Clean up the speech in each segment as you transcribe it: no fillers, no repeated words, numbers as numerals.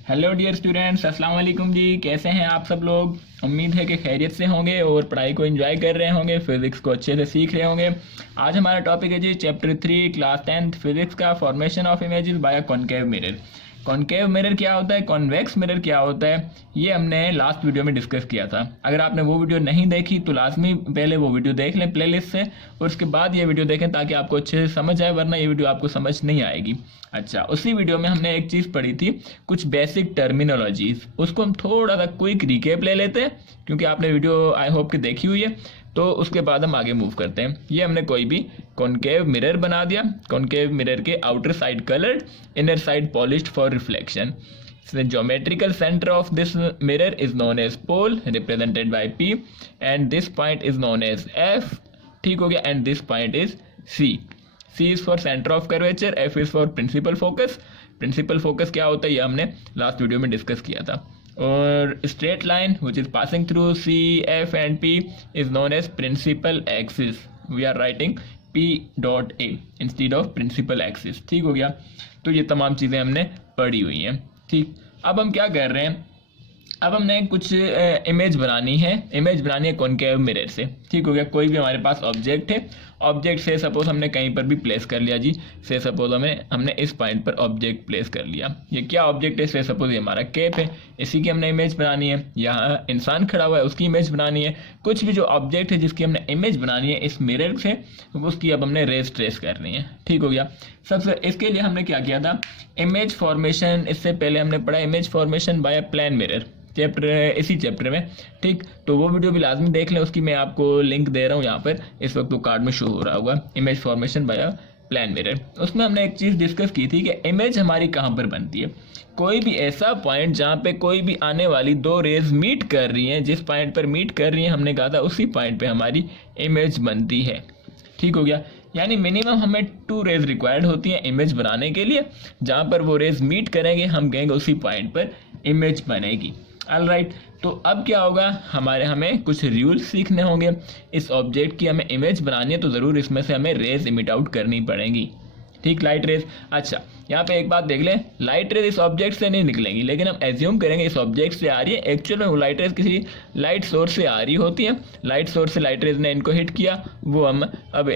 Hello dear students, अस्सलाम वालेकुम जी। कैसे हैं आप सब लोग? उम्मीद है कि खैरियत से होंगे और पढ़ाई को एंजॉय कर रहे होंगे, फिजिक्स को अच्छे से सीख रहे होंगे। आज हमारा टॉपिक है जी चैप्टर 3 क्लास 10th फिजिक्स का, formation of images bye concave mirror. Concave mirror क्या होता है, कॉन्वेक्स मिरर क्या होता है, ये हमने लास्ट वीडियो में डिस्कस किया था। अगर आपने वो वीडियो नहीं देखी तो लाजमी पहले वो वीडियो देख लें प्लेलिस्ट से, और उसके बाद ये वीडियो देखें ताकि आपको अच्छे से समझ आए, वरना ये वीडियो आपको समझ नहीं आएगी। अच्छा, उसी वीडियो में हमने एक चीज़ पढ़ी थी, कुछ बेसिक टर्मिनोलॉजीज, उसको हम थोड़ा सा क्विक रिकेप ले लेते हैं क्योंकि आपने वीडियो आई होप कि देखी हुई है। तो उसके बाद हम आगे मूव करते हैं। ये हमने कोई भी कॉनकेव मिरर बना दिया। कॉनकेव मिरर के outer side coloured, inner side polished for reflection. The geometrical center of this mirror is known as pole, represented by P, and this point is known as F. ठीक हो गया। and this point is C. C is for center of curvature, F is for principal focus. principal focus क्या होता है ये हमने last video में discuss किया था। और straight line which is passing through C, F and P is known as principal axis. We are writing P dot A instead of principal axis. ठीक हो गया। तो ये तमाम चीज़ें हमने पढ़ी हुई हैं। ठीक, अब हम क्या कर रहे हैं, अब हमने कुछ इमेज बनानी है कॉनकेव मिरर से। ठीक हो गया। कोई भी हमारे पास ऑब्जेक्ट है, ऑब्जेक्ट से सपोज हमने कहीं पर भी प्लेस कर लिया जी। से सपोज हमने इस पॉइंट पर ऑब्जेक्ट प्लेस कर लिया। ये क्या ऑब्जेक्ट है? से सपोज ये हमारा कैप है, इसी की हमने इमेज बनानी है। यहाँ इंसान खड़ा हुआ है, उसकी इमेज बनानी है। कुछ भी जो ऑब्जेक्ट है जिसकी हमने इमेज बनानी है इस मिरर से, उसकी अब हमने रेस ट्रेस करनी है। ठीक हो गया। सबसे इसके लिए हमने क्या किया था, इमेज फॉर्मेशन, इससे पहले हमने पढ़ा image formation by plane mirror chapter, इसी चैप्टर में। ठीक, तो वो वीडियो भी लाजमी देख लें, उसकी मैं आपको लिंक दे रहा हूँ यहाँ पर, इस वक्त वो कार्ड में शो हो रहा होगा, image formation by plane mirror. उसमें हमने एक चीज़ डिस्कस की थी कि इमेज हमारी कहाँ पर बनती है। कोई भी ऐसा पॉइंट जहाँ पे कोई भी आने वाली दो रेज मीट कर रही हैं, जिस पॉइंट पर मीट कर रही हैं हमने कहा था उसी पॉइंट पर हमारी इमेज बनती है। ठीक हो गया। यानी मिनिमम हमें 2 रेज रिक्वायर्ड होती हैं इमेज बनाने के लिए। जहाँ पर वो रेज मीट करेंगे हम कहेंगे उसी पॉइंट पर इमेज बनेगी। ऑलराइट, तो अब क्या होगा, हमें कुछ रूल्स सीखने होंगे। इस ऑब्जेक्ट की हमें इमेज बनानी है तो ज़रूर इसमें से हमें रेज इमिट आउट करनी पड़ेगी। ठीक, लाइट रेज। अच्छा, यहाँ पे एक बात देख लें, लाइट रेज इस ऑब्जेक्ट से नहीं निकलेंगी, लेकिन हम एज्यूम करेंगे इस ऑब्जेक्ट से आ रही है। एक्चुअल में वो लाइट रेज किसी लाइट सोर्स से आ रही होती हैं। लाइट सोर्स से लाइट रेज ने इनको हिट किया, वो हम अब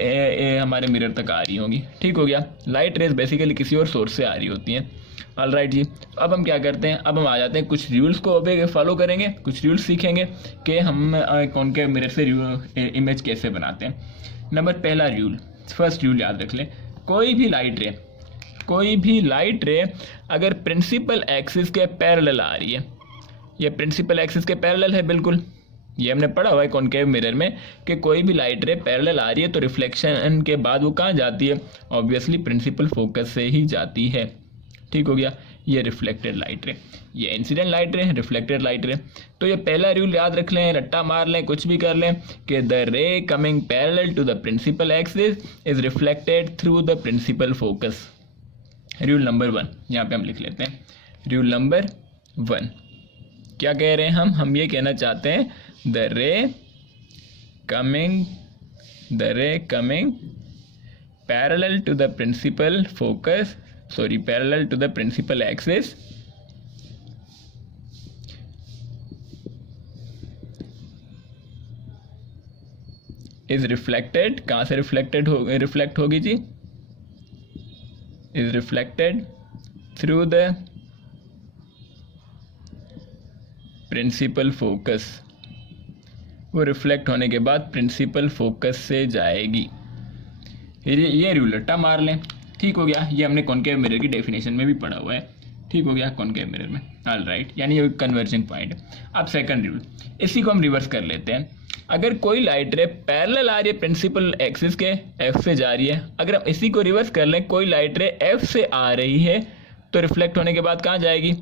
हमारे मिरर तक आ रही होंगी। ठीक हो गया। लाइट रेज बेसिकली किसी और सोर्स से आ रही होती हैं। ऑलराइट जी, अब हम क्या करते हैं, अब हम आ जाते हैं कुछ रूल्स को फॉलो करेंगे, कुछ रूल्स सीखेंगे कि हम कॉनकेव मिरर से इमेज कैसे बनाते हैं। पहला रूल, फर्स्ट रूल याद रख लें, कोई भी लाइट रे अगर प्रिंसिपल एक्सिस के पैरेलल आ रही है, ये प्रिंसिपल एक्सिस के पैरेलल है बिल्कुल, ये हमने पढ़ा हुआ है कॉनकेव मिरर में कि कोई भी लाइट रे पैरेलल आ रही है तो रिफ्लेक्शन के बाद वो कहाँ जाती है, ऑब्वियसली प्रिंसिपल फोकस से ही जाती है। ठीक हो गया। ये रिफ्लेक्टेड लाइट रे, ये इंसिडेंट लाइट रे, रिफ्लेक्टेड लाइट रे। तो ये पहला रूल याद रख लें, रट्टा मार लें, कुछ भी कर लें कि the ray coming parallel to the principal axis is reflected through the principal focus. Rule number 1 यहाँ पे हम लिख लेते हैं। रूल नंबर 1 क्या कह रहे हैं हम ये कहना चाहते हैं, the ray coming parallel to the principal focus, parallel to the principal axis is reflected, कहाँ से रिफ्लेक्ट होगी जी, is reflected through the principal focus. वो रिफ्लेक्ट होने के बाद प्रिंसिपल फोकस से जाएगी। ये रूल रट्टा मार लें। ठीक हो गया। ये हमने कॉनकेव मिरर की डेफिनेशन में भी पढ़ा हुआ है। ठीक हो गया, कॉनकेव मिरर में। ऑलराइट, यानी ये कन्वर्जिंग पॉइंट है। अब सेकंड रूल, इसी को हम रिवर्स कर लेते हैं। अगर कोई लाइट रे पैरेलल आ रही है प्रिंसिपल एक्सिस के, एफ से जा रही है, अगर हम इसी को रिवर्स कर लें, कोई लाइट रे एफ से आ रही है तो रिफ्लेक्ट होने के बाद कहाँ जाएगी,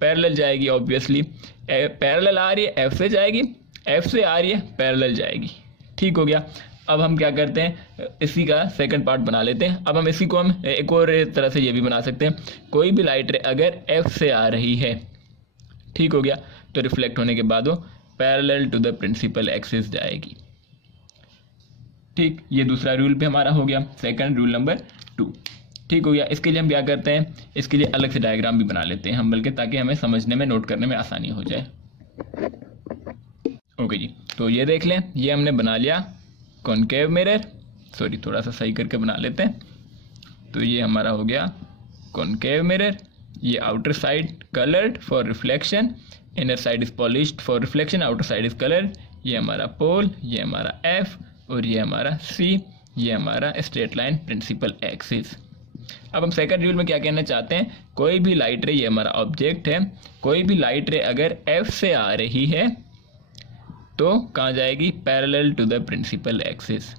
पैरेलल जाएगी। ऑब्वियसली पैरेलल आ रही है एफ से जाएगी, एफ से आ रही है पैरेलल जाएगी। ठीक हो गया। अब हम क्या करते हैं, इसी का सेकंड पार्ट बना लेते हैं। अब हम इसी को हम एक और तरह से ये भी बना सकते हैं, कोई भी लाइट रे अगर एफ से आ रही है, ठीक हो गया, तो रिफ्लेक्ट होने के बाद वो parallel to the principal axis जाएगी। ठीक, ये दूसरा रूल भी हमारा हो गया। सेकंड रूल नंबर 2, ठीक हो गया। इसके लिए हम क्या करते हैं, इसके लिए अलग से डायग्राम भी बना लेते हैं हम, बल्कि ताकि हमें समझने में, नोट करने में आसानी हो जाए। ओके जी, तो ये देख लें, ये हमने बना लिया कॉनकेव मिरर। सॉरी, थोड़ा सा सही करके बना लेते हैं। तो ये हमारा हो गया कॉनकेव मिरर। ये outer side coloured for reflection, inner side is polished for reflection, outer side is coloured. ये हमारा पोल, ये हमारा एफ और ये हमारा सी, ये हमारा स्ट्रेट लाइन प्रिंसिपल एक्सिस। अब हम सेकंड रूल में क्या कहना चाहते हैं, कोई भी लाइट रे, ये हमारा ऑब्जेक्ट है, कोई भी लाइट रे अगर एफ से आ रही है तो कहाँ जाएगी, parallel to the principal axis.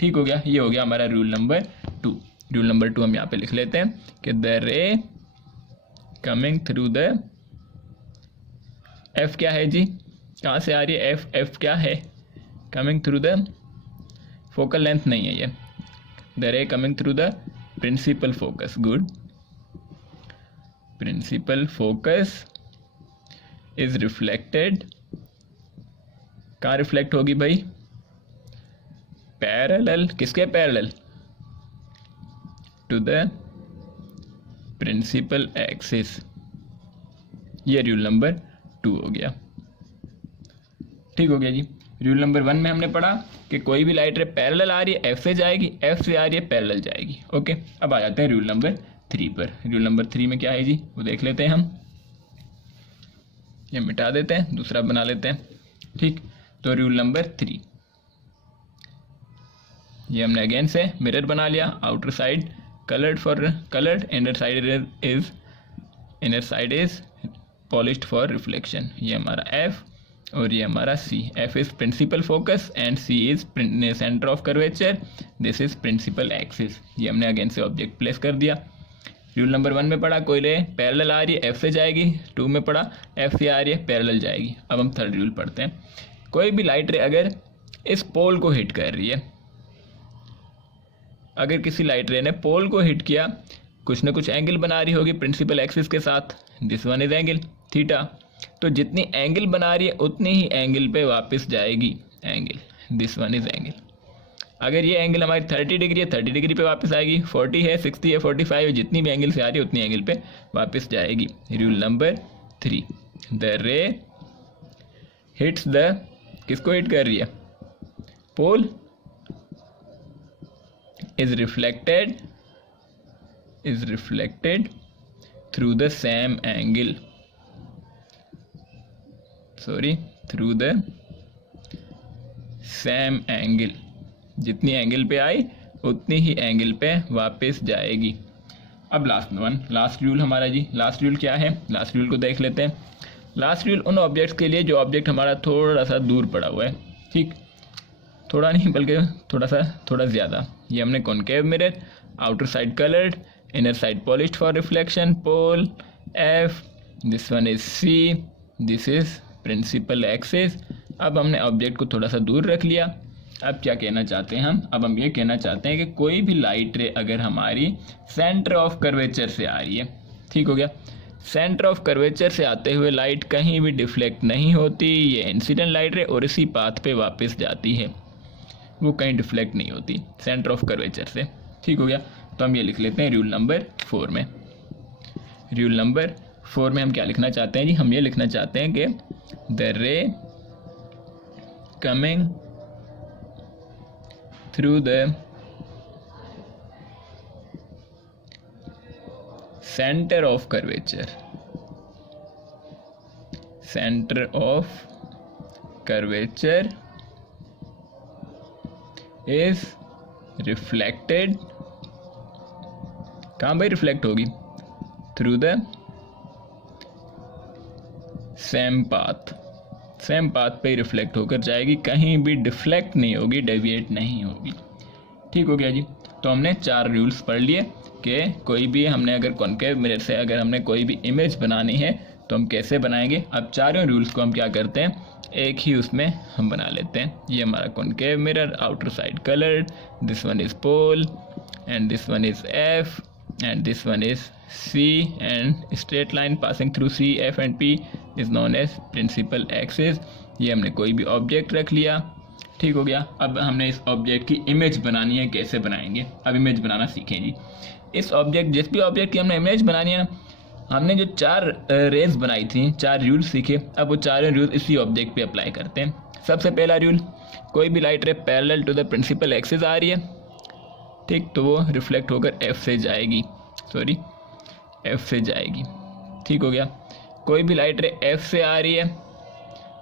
ठीक हो गया, ये हो गया हमारा रूल नंबर 2। रूल नंबर 2 हम यहाँ पे लिख लेते हैं कि the ray coming through the F, क्या है जी, कहाँ से आ रही है एफ, एफ क्या है, coming through the, focal length नहीं है ये, the ray coming through the principal focus. Good, principal focus is reflected, कहाँ रिफ्लेक्ट होगी भाई, पैरेलल, किसके parallel, to the principal axis. ये रूल नंबर 2 हो गया। ठीक हो गया जी। रूल नंबर 1 में हमने पढ़ा कि कोई भी लाइट रे पैरेलल आ रही है, एफ से जाएगी, एफ से आ रही है पैरेलल जाएगी। ओके, अब आ जाते हैं रूल नंबर 3 पर। रूल नंबर 3 में क्या है जी, वो देख लेते हैं हम। ये मिटा देते हैं, दूसरा बना लेते हैं। ठीक, तो रूल नंबर 3, ये हमने अगेन से मिरर बना लिया, outer side coloured for coloured, inner side is polished for reflection. ये हमारा एफ और ये हमारा सी। F is principal focus and C is centre of curvature, this is principal axis. ये हमने अगेन से ऑब्जेक्ट प्लेस कर दिया। रूल नंबर 1 में पढ़ा कोई रे पैरेलल आ रही है, एफ से जाएगी। 2 में पढ़ा एफ से आ रही है, पैरेलल जाएगी। अब हम थर्ड रूल पढ़ते हैं। कोई भी लाइट रे अगर इस पोल को हिट कर रही है, अगर किसी लाइट रे ने पोल को हिट किया, कुछ ना कुछ एंगल बना रही होगी प्रिंसिपल एक्सिस के साथ, this one is angle theta. तो जितनी एंगल बना रही है उतनी ही एंगल पे वापस जाएगी angle, this one is angle. अगर ये एंगल हमारी 30 डिग्री है, 30 डिग्री पे वापस आएगी, 40 है, 60 है, 45 है, जितनी भी एंगल से आ रही है उतनी एंगल पे वापस जाएगी। रूल नंबर 3, द रे हिट्स द, किसको हिट कर रही है, पोल, is reflected through the same angle, through the same angle। जितनी एंगल पे आई उतनी ही एंगल पे वापस जाएगी। अब लास्ट रूल हमारा जी, लास्ट रूल क्या है, लास्ट रूल को देख लेते हैं। लास्ट रूल उन ऑब्जेक्ट्स के लिए जो ऑब्जेक्ट हमारा थोड़ा सा दूर पड़ा हुआ है। ठीक, थोड़ा नहीं बल्कि थोड़ा ज़्यादा। ये हमने concave mirror, outer side coloured, inner side polished for reflection, pole F, this one is C, this is principal axis. अब हमने ऑब्जेक्ट को थोड़ा सा दूर रख लिया। अब क्या कहना चाहते हैं हम, अब हम ये कहना चाहते हैं कि कोई भी लाइट रे अगर हमारी सेंटर ऑफ कर्वेचर से आ रही है, ठीक हो गया, सेंटर ऑफ कर्वेचर से आते हुए लाइट कहीं भी डिफ्लेक्ट नहीं होती, ये इंसिडेंट लाइट रे और इसी पाथ पे वापस जाती है, वो कहीं डिफ्लेक्ट नहीं होती सेंटर ऑफ कर्वेचर से। ठीक हो गया, तो हम ये लिख लेते हैं रूल नंबर 4 में। रूल नंबर 4 में हम क्या लिखना चाहते हैं जी, हम ये लिखना चाहते हैं कि the ray coming through the centre of curvature, centre of curvature is reflected, कहाँ भाई रिफ्लेक्ट होगी, through the same path, same path पे ही रिफ्लेक्ट होकर जाएगी, कहीं भी डिफ्लेक्ट नहीं होगी, डेविएट नहीं होगी। ठीक हो गया जी। तो हमने 4 रूल्स पढ़ लिए कि कोई भी हमने अगर कॉनकेव मिरर से अगर हमने कोई भी इमेज बनानी है तो हम कैसे बनाएंगे। अब चारों रूल्स को हम क्या करते हैं, एक ही उसमें हम बना लेते हैं। ये हमारा concave mirror, outer side coloured, this one is pole and this one is F and this one is C and straight line passing through C, F and P is known as principal axis. ये हमने कोई भी object रख लिया, ठीक हो गया। अब हमने इस ऑब्जेक्ट की इमेज बनानी है, कैसे बनाएंगे, अब इमेज बनाना सीखें जी। इस ऑब्जेक्ट, जिस भी ऑब्जेक्ट की हमने इमेज बनानी है ना, हमने जो 4 रेज बनाई थी, 4 रूल सीखे, अब वो 4 रूल इसी ऑब्जेक्ट पे अप्लाई करते हैं। सबसे पहला रूल, कोई भी light ray parallel to the principal axis आ रही है, ठीक, तो वो रिफ्लेक्ट होकर एफ से जाएगी, एफ से जाएगी। ठीक हो गया। कोई भी लाइट रे एफ से आ रही है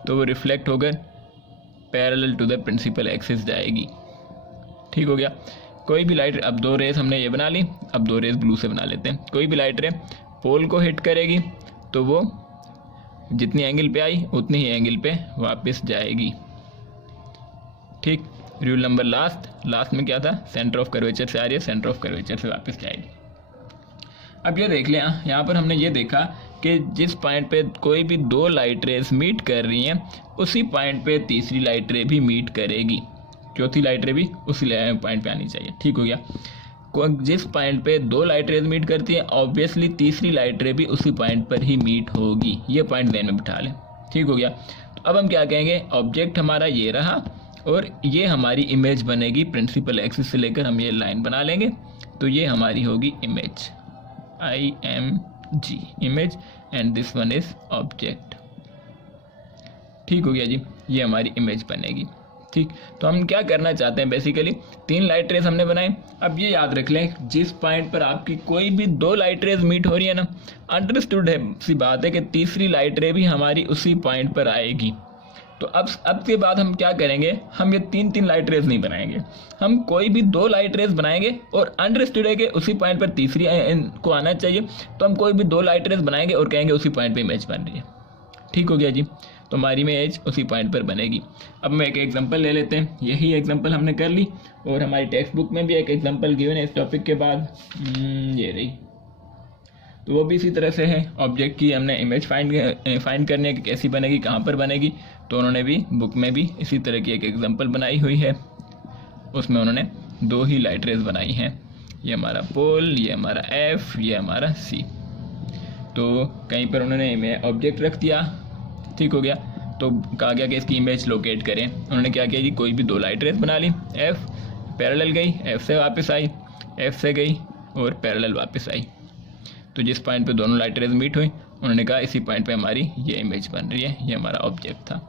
तो वो रिफ्लेक्ट होकर parallel to the principal axis जाएगी। ठीक हो गया। कोई भी लाइट, अब 2 रेस हमने ये बना ली, अब 2 रेस ब्लू से बना लेते हैं। कोई भी लाइट रे पोल को हिट करेगी तो वो जितनी एंगल पे आई उतनी ही एंगल पे वापस जाएगी। ठीक। रूल नंबर लास्ट में क्या था, सेंटर ऑफ कर्वेचर से आ रही है, सेंटर ऑफ कर्वेचर से वापस जाएगी। अब ये देख लें, यहाँ पर हमने ये देखा कि जिस पॉइंट पे कोई भी 2 लाइट रेस मीट कर रही हैं उसी पॉइंट पे तीसरी लाइट रे भी मीट करेगी, चौथी लाइट रे भी उसी पॉइंट पे आनी चाहिए। ठीक हो गया। जिस पॉइंट पे 2 लाइट रेज मीट करती है, ऑब्वियसली तीसरी लाइट रे भी उसी पॉइंट पर ही मीट होगी। ये पॉइंट ध्यान में बिठा लें। ठीक हो गया। तो अब हम क्या कहेंगे, ऑब्जेक्ट हमारा ये रहा और ये हमारी इमेज बनेगी, प्रिंसिपल एक्सिस से लेकर हम ये लाइन बना लेंगे, तो ये हमारी होगी image, IMG, image, and this one is object. ठीक हो गया जी, ये हमारी इमेज बनेगी। ठीक। तो हम क्या करना चाहते हैं, बेसिकली 3 लाइट रेज हमने बनाए। अब ये याद रख लें, जिस पॉइंट पर आपकी कोई भी 2 लाइट रेज मीट हो रही है ना, अंडरस्टूड है, सी बात है कि तीसरी लाइट रे भी हमारी उसी पॉइंट पर आएगी। तो अब के बाद हम क्या करेंगे, हम ये 3 लाइट रेज नहीं बनाएंगे, हम कोई भी 2 लाइट रेज बनाएंगे और अंडरस्टूड है कि उसी पॉइंट पर तीसरी को आना चाहिए, तो हम कोई भी 2 लाइट रेज बनाएंगे और कहेंगे उसी पॉइंट पे इमेज बन रही है। ठीक हो गया जी। तो हमारी इमेज उसी पॉइंट पर बनेगी। अब मैं एक एग्जांपल ले लेते हैं। यही एग्जांपल हमने कर ली और हमारी टेक्स्ट बुक में भी एक एग्जांपल गिवन है इस टॉपिक के बाद, ये रही। तो वो भी इसी तरह से है। ऑब्जेक्ट की हमने इमेज फाइंड करनी है कि कैसी बनेगी, कहाँ पर बनेगी, तो उन्होंने भी बुक में भी इसी तरह की एक एग्जांपल बनाई हुई है। उसमें उन्होंने 2 ही लाइट रेज बनाई हैं, ये हमारा पोल, ये हमारा एफ, ये हमारा सी। तो कहीं पर उन्होंने ऑब्जेक्ट रख दिया। ठीक हो गया। तो कहा गया कि इसकी इमेज लोकेट करें। उन्होंने क्या किया जी, कोई भी 2 लाइट रेज बना ली, एफ पैरेलल गई, एफ से वापस आई, एफ से गई और पैरेलल वापस आई। तो जिस पॉइंट पे दोनों लाइट रेज मीट हुई, उन्होंने कहा इसी पॉइंट पे हमारी ये इमेज बन रही है, ये हमारा ऑब्जेक्ट था।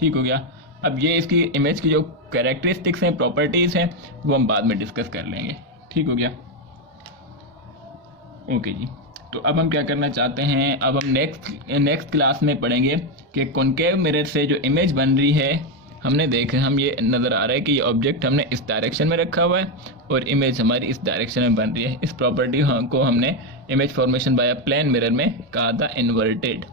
ठीक हो गया। अब ये इसकी इमेज की जो कैरेक्टरिस्टिक्स हैं, प्रॉपर्टीज़ हैं, वो हम बाद में डिस्कस कर लेंगे। ठीक हो गया। ओके जी। तो अब हम क्या करना चाहते हैं, अब हम नेक्स्ट क्लास में पढ़ेंगे कि कॉनकेव मिरर से जो इमेज बन रही है, हमने देखे, हम ये नज़र आ रहा है कि ये ऑब्जेक्ट हमने इस डायरेक्शन में रखा हुआ है और इमेज हमारी इस डायरेक्शन में बन रही है। इस प्रॉपर्टी को हमने image formation by plane mirror में कहा था इन्वर्टेड,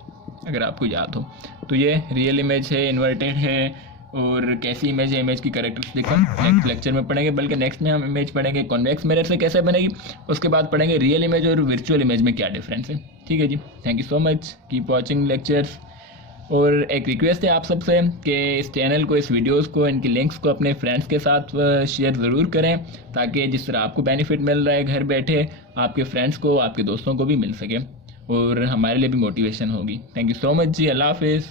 अगर आपको याद हो। तो ये रियल इमेज है, इन्वर्टेड है, और कैसी इमेज है, इमेज की कैरेक्टरिस्टिक्स हम नेक्स्ट लेक्चर में पढ़ेंगे। बल्कि नेक्स्ट में हम इमेज पढ़ेंगे कॉन्वेक्स मिरर से कैसे बनेगी, उसके बाद पढ़ेंगे रियल इमेज और वर्चुअल इमेज में क्या डिफरेंस है। ठीक है जी। Thank you so much, keep watching lectures. और एक रिक्वेस्ट है आप सबसे कि इस चैनल को, इस वीडियोस को, इनकी लिंक्स को अपने फ्रेंड्स के साथ शेयर ज़रूर करें, ताकि जिस तरह आपको बेनिफिट मिल रहा है घर बैठे, आपके फ्रेंड्स को, आपके दोस्तों को भी मिल सके और हमारे लिए भी मोटिवेशन होगी। थैंक यू सो मच जी। अल्लाह हाफिज़।